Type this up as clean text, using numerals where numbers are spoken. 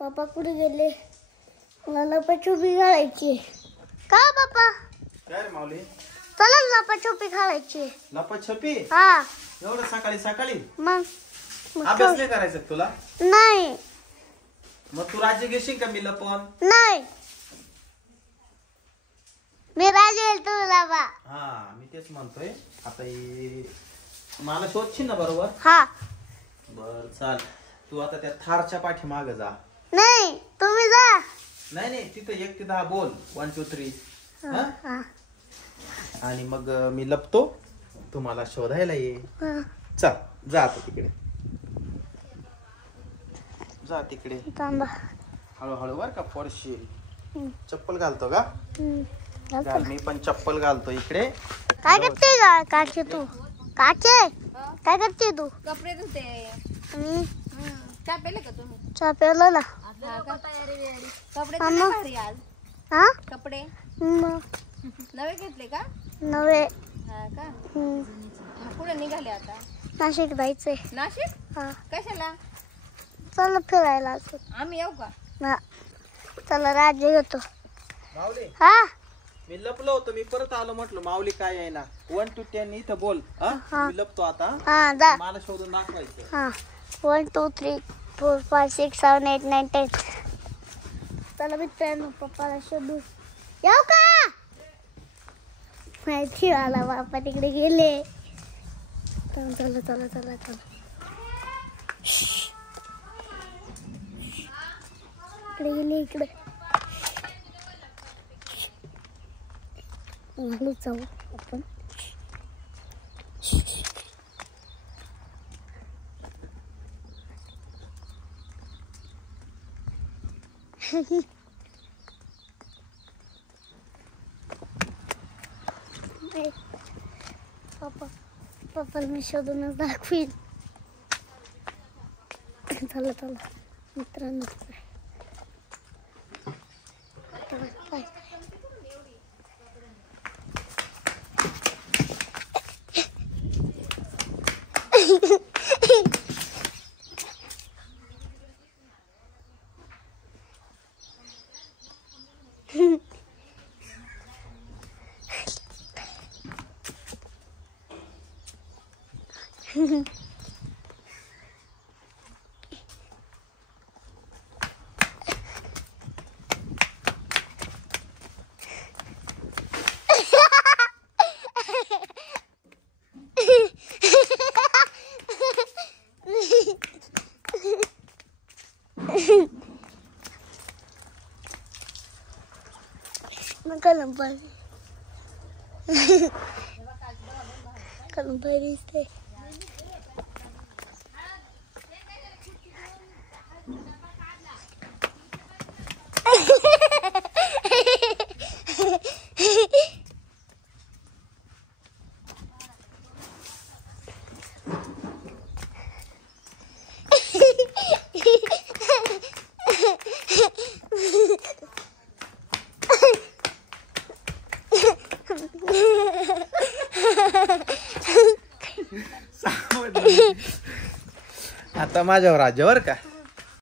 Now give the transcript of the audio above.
पापा कुठे गेले? मला लपाछुपी खेळायची. का पापा? काय रे माऊली? चला लपाछुपी खेळायची. लपाछपी? हा. एवढं सकाळी सकाळी? मग अभ्यास नाही करायचं तुला? नाही. मग तू राज्य घेशील का मी लपवून? नाही. मी राजेल तुला बा. हा मी तेच म्हणतोय. आता मला शोधशील ना बरोबर? हा. बर चाल. तू आता त्या थारच्या पाठी मागे जा. नाही तुम्ही जा. नाही नाही तिथे 1 ते 10 बोल 1 2 3. हा. आणि मग मी लपतो. तुम्हाला शोधायला ये. चल जा आता तिकडे. जा तिकडे. थांबा. हळूहळू बर का पडशील. चप्पल घालतो का? घालतो. मी पण चप्पल घालतो इकडे. काय करते का काचे तू? काचे काय करते तू? कपडे धुते. आणि चहा पेले का तुम्ही? चहा प्यायला ना. कपडे धुले भारी आज. हा कपडे मग नवे घेतले का? नवे. हा का? कुठे निघाले आता? नाशिक जायचंय. नाशिक? हा. कशाला? चला फिरायला असं. आम्ही येऊ का? हा. चला राज्य घेतो. माऊली हा. मी लपलो होतो. मी परत आलो म्हटलं माऊली काय आहे ना 1 to 10 इथं बोल. मी लपतो आता. हा जा. मला शोधून दाखवायचं. हा 1 2 3 4 5 6 7 8 9 10. चला मित्रांनो पप्पाला शोधू. येऊ का? माहिती आला बाप्पा तिकडे गेले. चला चला चला चला. इकडे गेले इकडे. इकडे जाऊ आपण. पप्पाला मी शोधूनच दाखवीन. चला चला मित्रांनो. काय कलम भारी दिसते. आता माझ्यावर राज्यावर का